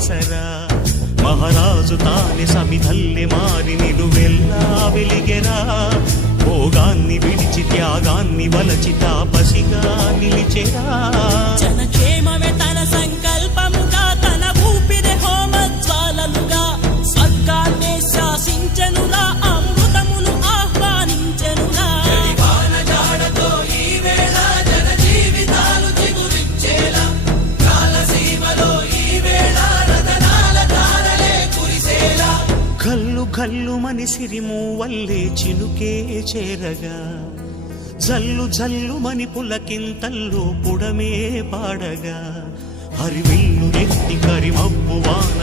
ಅಪ್ಸರಾ ಮಹಾರಾಜು ತಾನೆ ಸಮಿಧಲ್ಲೆ ಮಾರಿ ನಿಲುವೆಲ್ಲ వెలిగెరా భోగాన్ని విడిచి త్యాగాన్ని వలచి తాపసిగా నిలిచెరా జనక్షేమమే తన సంకల్పముగా తన ఊపిరి హోమజ్వాలలుగా స్వర్గాన్నే శాసించెనురా అమృతమును ఆహ్వానించెనురా జడివాన జాడతో ఈ వేళ జన జీవితాలు చిగురించేలా కాలసీమలో ఈ వేళ రతనాల ధారలే కురిసేలా కల్లు కల్లు మని సిరిమూవల్లే చినుకే చేరగా జల్లు జల్లు మని పులకింతల్లో పుడమే పాడగా హరివిల్లు ఎత్తి కరిమబ్బు వాన